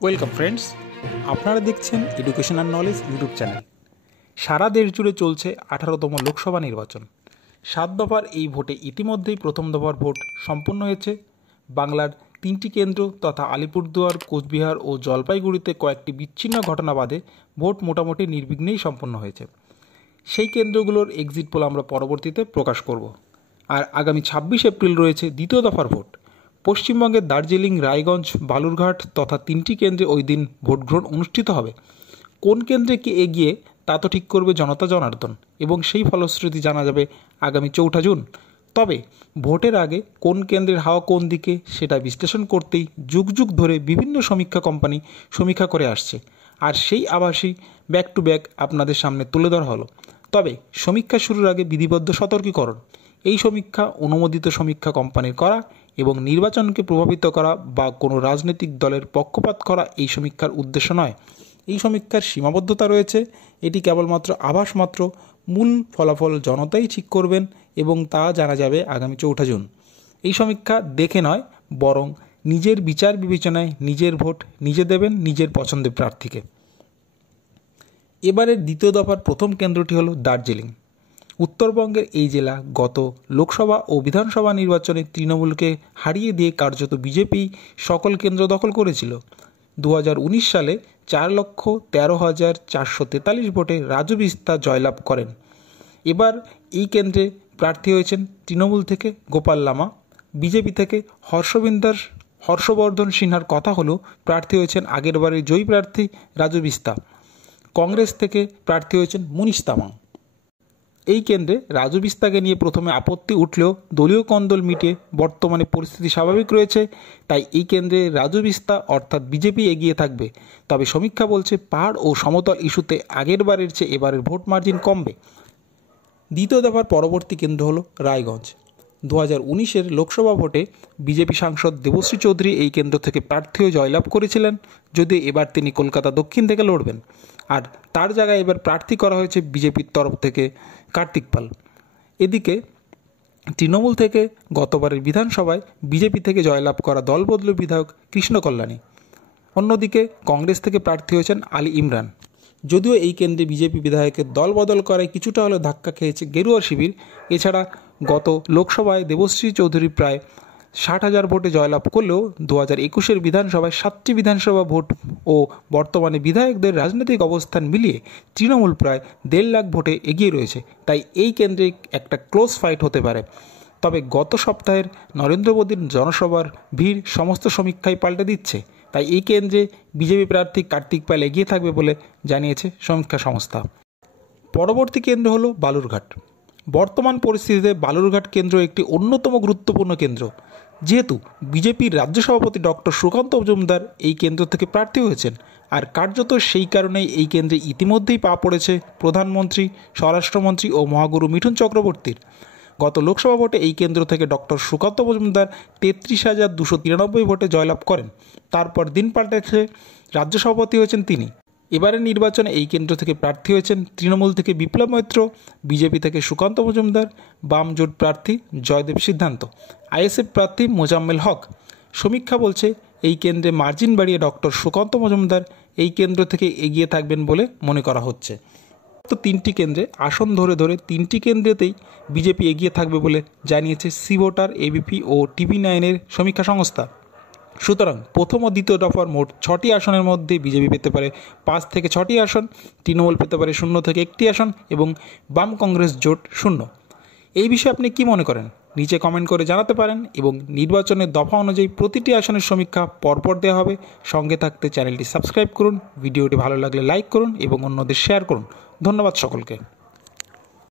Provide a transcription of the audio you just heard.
Welcome friends, আপনারা দেখছেন Education and Knowledge YouTube channel. সারা দেশ জুড়ে চলছে 18তম লোকসভা নির্বাচন। 7 দফার এই ভোটে ইতিমধ্যেই প্রথম দফার ভোট সম্পন্ন হয়েছে। বাংলার 3টি কেন্দ্র তথা আলিপুরদুয়ার, কোচবিহার ও জলপাইগুড়িতে কয়েকটি বিচ্ছিন্ন ঘটনা বাদে ভোট মোটামুটি নির্বিঘ্নেই সম্পন্ন হয়েছে। সেই কেন্দ্রগুলোর এক্সিট পোল আমরা পরবর্তীতে প্রকাশ করব। আর আগামী 26 এপ্রিল রয়েছে দ্বিতীয় দফার ভোট। পশ্চিমবঙ্গের দার্জিলিং, রায়গঞ্জ, বালুরঘাট তথা 3টি কেন্দ্রে ওই দিন ভোট গ্রহণ অনুষ্ঠিত হবে। কোন কেন্দ্রে কে এগিয়ে তা তো ঠিক করবে জনতা জনার্দন, এবং সেই ফলশ্রুতি জানা যাবে আগামী 4 জুন। তবে ভোটের আগে কোন কেন্দ্রের হাওয়া কোন দিকে সেটা বিশ্লেষণ করতেই যুগ যুগ ধরে বিভিন্ন সমীক্ষা কোম্পানি সমীক্ষা করে আসছে, আর সেই আভাসই ব্যাক টু ব্যাক আপনাদের সামনে তুলে ধরা হলো। তবে সমীক্ষা শুরুর আগে বিধিবদ্ধ সতর্কীকরণ: এই সমীক্ষা অনুমোদিত সমীক্ষা কোম্পানির করা এবং নির্বাচনকে প্রভাবিত করা বা কোনো রাজনৈতিক দলের পক্ষপাত করা এই সমীক্ষার উদ্দেশ্য নয়। এই সমীক্ষার সীমাবদ্ধতা রয়েছে, এটি কেবলমাত্র আভাস মাত্র। মূল ফলাফল জনতাই ঠিক করবেন এবং তা জানা যাবে আগামী 4 জুন। এই সমীক্ষা দেখে নয়, বরং নিজের বিচার বিবেচনায় নিজের ভোট নিজে দেবেন নিজের পছন্দের প্রার্থীকে। এবারের দ্বিতীয় দফার প্রথম কেন্দ্রটি হলো দার্জিলিং। উত্তরবঙ্গের এই জেলা গত লোকসভা ও বিধানসভা নির্বাচনে তৃণমূলকে হারিয়ে দিয়ে কার্যত বিজেপি সকল কেন্দ্র দখল করেছিল। 2019 সালে 4,13,443 ভোটে রাজু বিস্তা জয়লাভ করেন। এবার এই কেন্দ্রে প্রার্থী হয়েছেন তৃণমূল থেকে গোপাল লামা। বিজেপি থেকে হর্ষবর্ধন সিনহার কথা হলো প্রার্থী হয়েছেন আগেরবারের জয়ী প্রার্থী রাজু বিস্তা। কংগ্রেস থেকে প্রার্থী হয়েছেন মুনিশ তামাং। এই কেন্দ্রে রাজু বিস্তাকে নিয়ে প্রথমে আপত্তি উঠলেও দলীয় কোন্দল মিটিয়ে বর্তমানে পরিস্থিতি স্বাভাবিক রয়েছে, তাই এই কেন্দ্রে রাজু বিস্তা অর্থাৎ বিজেপি এগিয়ে থাকবে। তবে সমীক্ষা বলছে পাহাড় ও সমতল ইস্যুতে আগের বারের চেয়ে এবারের ভোট মার্জিন কমবে। দ্বিতীয় দফার পরবর্তী কেন্দ্র হলো রায়গঞ্জ। 2019-এর লোকসভা ভোটে বিজেপি সাংসদ দেবশ্রী চৌধুরী এই কেন্দ্র থেকে প্রার্থী হয়ে জয়লাভ করেছিলেন, যদিও এবার তিনি কলকাতা দক্ষিণ থেকে লড়বেন। আর তার জায়গায় এবার প্রার্থী করা হয়েছে বিজেপির তরফ থেকে কার্তিক পাল। এদিকে তৃণমূল থেকে গতবারের বিধানসভায় বিজেপি থেকে জয়লাভ করা দলবদলু বিধায়ক কৃষ্ণ কল্যাণী। অন্যদিকে কংগ্রেস থেকে প্রার্থী হয়েছেন আলী ইমরান। যদিও এই কেন্দ্রে বিজেপি বিধায়কের দল বদল করায় কিছুটা হলেও ধাক্কা খেয়েছে গেরুয়া শিবির। এছাড়া গত লোকসভায় দেবশ্রী চৌধুরী প্রায় 60,000 ভোটে জয়লাভ করলেও 2021-এর বিধানসভায় 7টি বিধানসভা ভোট ও বর্তমানে বিধায়কদের রাজনৈতিক অবস্থান মিলিয়ে তৃণমূল প্রায় 1.5 লাখ ভোটে এগিয়ে রয়েছে। তাই এই কেন্দ্রে একটা ক্লোজ ফাইট হতে পারে। তবে গত সপ্তাহের নরেন্দ্র মোদীর জনসভার ভিড় সমস্ত সমীক্ষাই পাল্টে দিচ্ছে, তাই এই কেন্দ্রে বিজেপি প্রার্থী কার্তিক পাল এগিয়ে থাকবে বলে জানিয়েছে সমীক্ষা সংস্থা। পরবর্তী কেন্দ্র হলো বালুরঘাট। বর্তমান পরিস্থিতিতে বালুরঘাট কেন্দ্র একটি অন্যতম গুরুত্বপূর্ণ কেন্দ্র, যেহেতু বিজেপির রাজ্য সভাপতি ডক্টর সুকান্ত মজুমদার এই কেন্দ্র থেকে প্রার্থী হয়েছেন। আর কার্যত সেই কারণেই এই কেন্দ্রে ইতিমধ্যেই পা পড়েছে প্রধানমন্ত্রী, স্বরাষ্ট্রমন্ত্রী ও মহাগুরু মিঠুন চক্রবর্তীর। গত লোকসভা ভোটে এই কেন্দ্র থেকে ডক্টর সুকান্ত মজুমদার 33,293 ভোটে জয়লাভ করেন। তারপর দিন পাল্টেছে, রাজ্য সভাপতি হয়েছেন তিনি। এবারের নির্বাচনে এই কেন্দ্র থেকে প্রার্থী হয়েছেন তৃণমূল থেকে বিপ্লব মৈত্র, বিজেপি থেকে সুকান্ত মজুমদার, বাম জোট প্রার্থী জয়দেব সিদ্ধান্ত, আইএসএফ প্রার্থী মোজাম্মেল হক। সমীক্ষা বলছে এই কেন্দ্রে মার্জিন বাড়িয়ে ডক্টর সুকান্ত মজুমদার এই কেন্দ্র থেকে এগিয়ে থাকবেন বলে মনে করা হচ্ছে। তো 3টি কেন্দ্রে আসন ধরে 3টি কেন্দ্রেতেই বিজেপি এগিয়ে থাকবে বলে জানিয়েছে সি ভোটার, এবিপি ও TV9-এর সমীক্ষা সংস্থা। সুতরাং প্রথম ও দ্বিতীয় দফার মোট 6টি আসনের মধ্যে বিজেপি পেতে পারে 5 থেকে 6টি আসন, তৃণমূল পেতে পারে 0 থেকে 1টি আসন এবং বাম কংগ্রেস জোট 0। এই বিষয়ে আপনি কি মনে করেন নিচে কমেন্ট করে জানাতে পারেন, এবং নির্বাচনের দফা অনুযায়ী প্রতিটি আসনের সমীক্ষা পরপর দেওয়া হবে। সঙ্গে থাকতে চ্যানেলটি সাবস্ক্রাইব করুন, ভিডিওটি ভালো লাগলে লাইক করুন এবং অন্যদের শেয়ার করুন। ধন্যবাদ সকলকে।